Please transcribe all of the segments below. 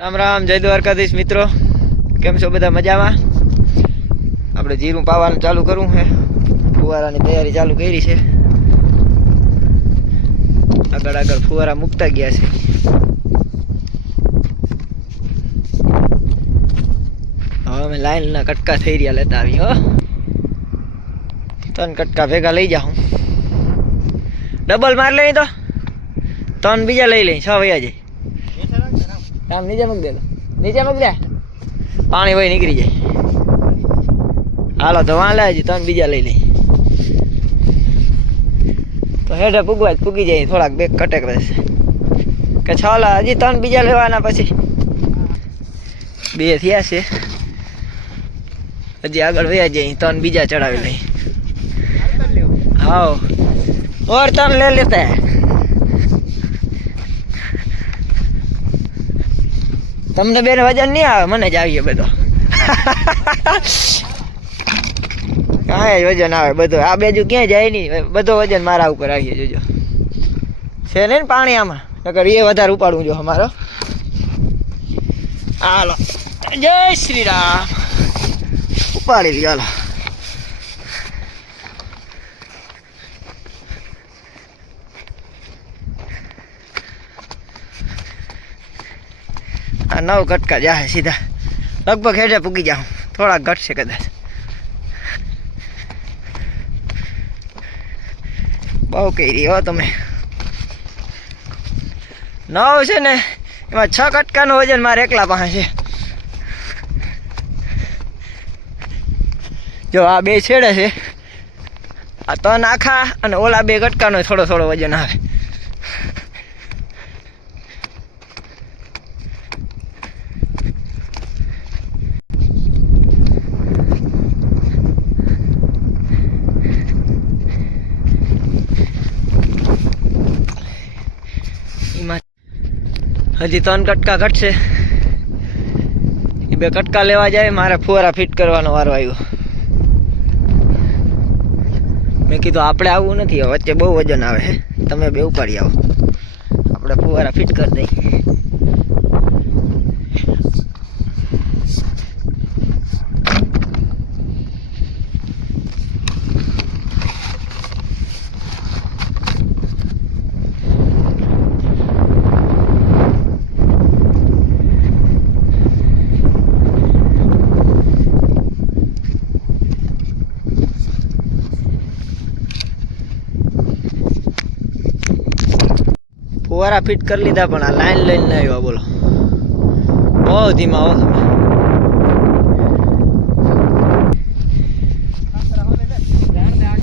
રામ રામ, જય દ્વારકાધીશ મિત્રો, કેમ છો બધા? મજામાં? આપણે જીરું પાવાનું ચાલુ કરવું છે, ફુવારાની તૈયારી ચાલુ કરી છે. આગળ આગળ ફુવારા મૂકતા ગયા છે. હવે અમે લાઈનના કટકા થઈ રહ્યા લેતા આવી. હો 3 કટકા ભેગા લઈ જાઉં, ડબલ માર લઈ તો 3 બીજા લઈ લઈ 6 વયા જાય. આમ નીચે મૂક દે, નીચે મૂક દે, પાણી વહી નીકળી જાય. હાલો તો વાં લાવજી, 3 બીજા લઈ લઈ તો હેઠે પૂગવા જ પૂગી જાય. થોડાક બેગ કટેક રહેશે કે 6 લા, હજી 3 બીજા લેવાના, પછી 2 થયા છે. હજી આગળ વયા જાય, 3 બીજા ચડાવી લઈ. હા और 3 ले लेते हैं. તમને બેન વજન નહીં આવે, મને જ આવીએ બધો. કાંઈ વજન આવે બધો, આ બાજુ ક્યાંય જાય નહીં, બધો વજન મારા ઉપર આવીએ. જોજો છે ને પાણી આમાં, નકર એ વધારે ઉપાડવું જો અમારો. હાલો, જય શ્રી રામ, ઉપાડી લ્યો. હાલો આ 9 કટકા જાય સીધા, લગભગ હેઠે પૂગી જાઉં, થોડાક ઘટશે કદાચ. બહુ કરી હો તમે. 9 છે ને, એમાં 6 કટકાનું વજન મારે એકલા પાસે છે. જો આ 2 છેડે છે, આ 3 આખા અને ઓલા 2 કટકાનો થોડો થોડો વજન આવે. હજી 3 કટકા ઘટશે, એ 2 કટકા લેવા જાય. મારે ફુવારા ફિટ કરવાનો વારો આવ્યો. મેં કીધું આપણે આવવું નથી, વચ્ચે બહુ વજન આવે છે, તમે 2 ઉપાડી આવો, આપણે ફુવારા ફિટ કરી દઈએ. ફુવારા ફિટ કરી લીધા, પણ આ લાઈન લઈને ના આવ્યા. બોલો, બહુ ધીમા હો તમે.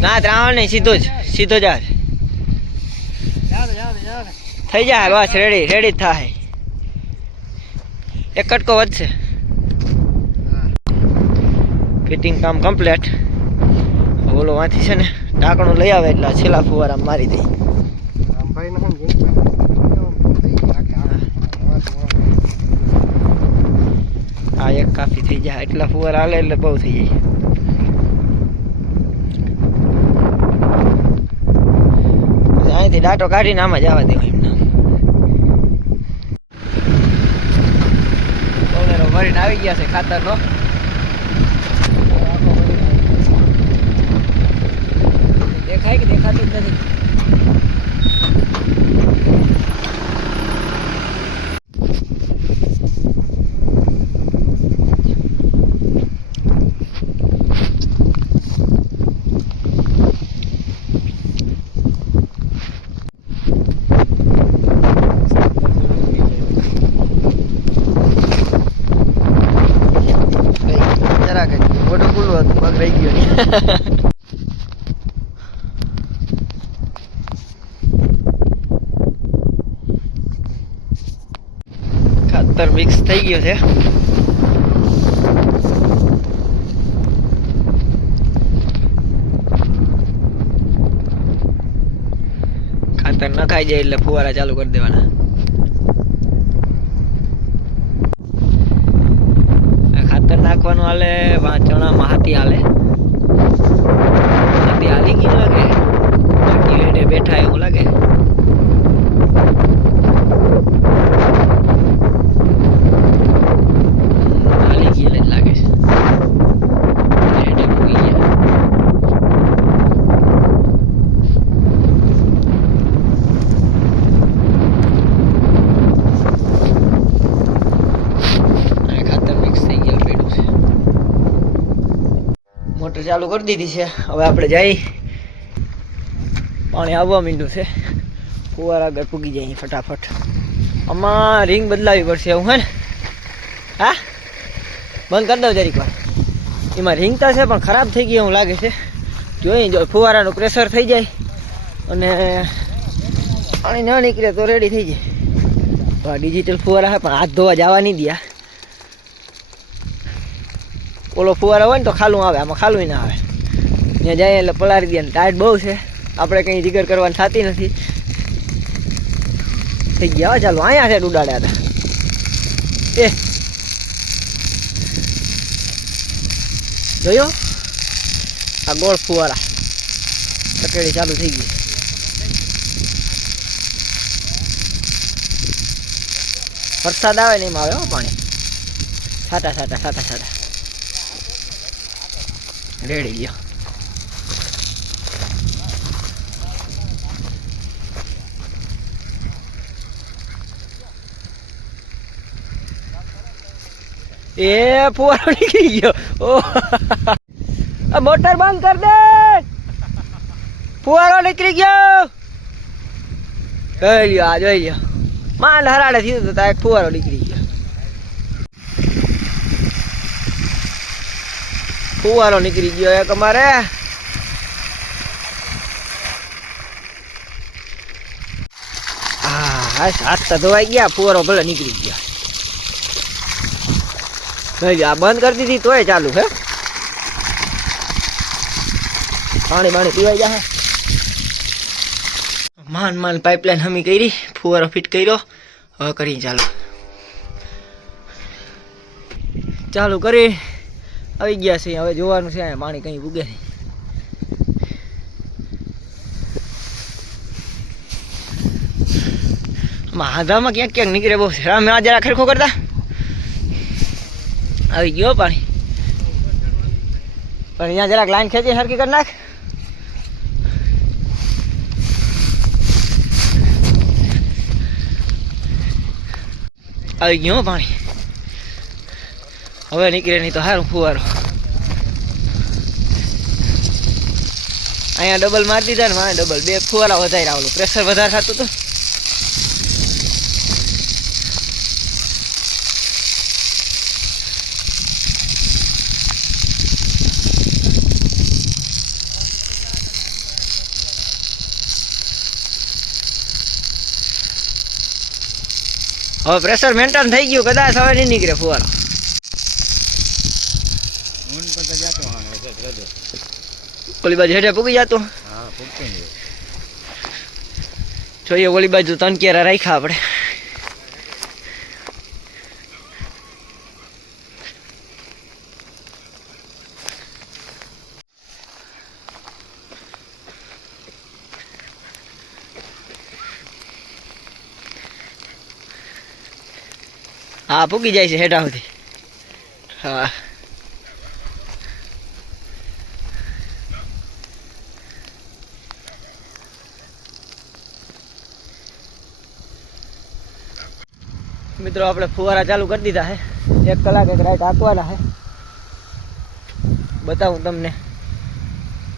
ના ત્રાવણ નહીં, સીધો જ થઈ જાય. બસ રેડી જ થાય. 1 કટકો વધશે. ફિટિંગ કામ કમ્પ્લીટ. બોલો વાંથી છે ને ઢાંકણું લઈ આવે એટલે છેલ્લા ફુવારા મારી દઈ. આ 1 કાફી થઈ જાય, એટલા ફુવારા હાલે એટલે બહુ થઈ જાય. અહીંથી ડાટો કાઢીને આમાં જવા દેવાય એમને. ટોલેરો ભરીને આવી ગયા છે ખાતરનો. દેખાય કે દેખાતું જ નથી. મોટું ખુલ્લું હતું, પગ રહી ગયો નહીં. ખાતર મિક્સ થઈ ગયો છે. ખાતર નખાઈ જાય એટલે ફુવારા ચાલુ કરી દેવાના. ખાતર નાખવાનું હાલે, ચણામાં હાથી હાલે. હાથી હાલી ગયું લાગે, બાકી હેઠે બેઠા એવું લાગે. ચાલુ કરી દીધી છે. હવે આપણે જઈ પાણી આવવા માંડ્યું છે. ફુવારા આગળ પૂગી જાય ફટાફટ. આમાં રિંગ બદલાવી પડશે એવું હે ને? હા, બંધ કરી દઉં જરીક વાર. એમાં રિંગ તો છે પણ ખરાબ થઈ ગઈ એવું લાગે છે. જોઈએ જો ફુવારાનું પ્રેશર થઈ જાય અને પાણી ન નીકળે તો રેડી થઈ જાય. તો આ ડિજિટલ ફુવારા છે પણ હાથ ધોવા જવા નહીં દે. ઓલો ફુવારા હોય ને તો ખાલું આવે, આમાં ખાલું ના આવે. ત્યાં જાય એટલે પલાળી દે. ટાઈટ બહુ છે, આપણે કંઈ જીગર કરવાની થતી નથી. થઈ ગયા ચાલો. અહીંયા છે ઉડાડ્યા હતા એ જોયો આ ગોળ ફુવારા તકેડી ચાલુ થઈ ગઈ. વરસાદ આવે ને એમાં આવે હો પાણી. છાટા છાટા છાટા છાટા રેડી ગયો. એ ફુવારો નીકળી ગયો. ઓ મોટર બંધ કર દે. ફુવારો નીકળી ગયો. જોઈ લ્યો, આ જોઈ લ્યો. માંડ હરાડે થયું તો એક ફુવારો નીકળી ગયો. ફુવારો નીકળી ગયો એક અમારે. હા હાથ તો ધોવાઈ ગયા. ફુવારો ભલે નીકળી ગયો. આ બંધ કરી દીધી તોય ચાલુ હે. પાણી બાણી પીવાઈ જાય. માન પાઇપલાઇન હમી કરી, ફુવારો ફિટ કર્યો. હવે કરી ચાલુ કરી આવી ગયા છે. હવે જોવાનું છે પાણી કઈ ઉગે નહીં. હાથામાં ક્યાંક ક્યાંક નીકળે બહુ છે. રામ આ જરા ખરખો કરતા આવી ગયો પાણી. પણ અહીંયા જરાક લાઈન ખેંચી સરખી કરી નાખ. આવી ગયો પાણી. હવે નીકળે નહીં તો સારું ફુવારો. અહીંયા ડબલ મારી દીધા ને મારે ડબલ બે ફુવારા વધારે આવેલું. પ્રેશર વધારે થતું હતું. હવે પ્રેશર મેન્ટેન થઈ ગયું. કદાચ હવે નહીં નીકળે ફુવારો. ઓલી બાજુ હેઠે પૂગી જતો. જોઈએ ઓલી બાજુ 3 કેરા રાખ્યા આપણે. હા પૂગી જાય છે હેઠા સુધી. હા મિત્રો આપણે ફુવારા ચાલુ કરી દીધા છે. 1 કલાક એક રાઈટ આપવાના છે. બતાવું તમને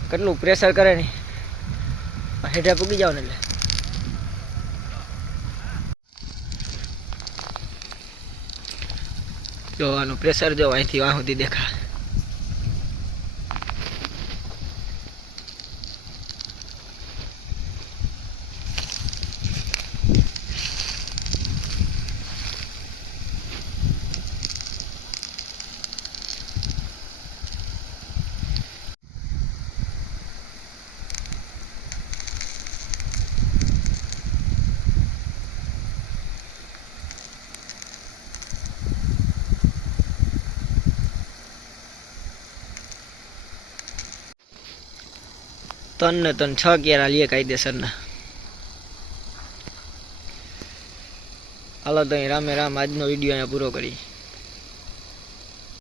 કેટલું પ્રેશર કરે ને. હેઠે પૂગી જાવ ને એટલે જોવાનું પ્રેશર જો અહીંથી વાહ સુધી દેખાય. તન ને તન 6 કેરા લે કાયદેસરના. હાલો તો રામે રામ આજનો વિડીયો અહીંયા પૂરો કરી.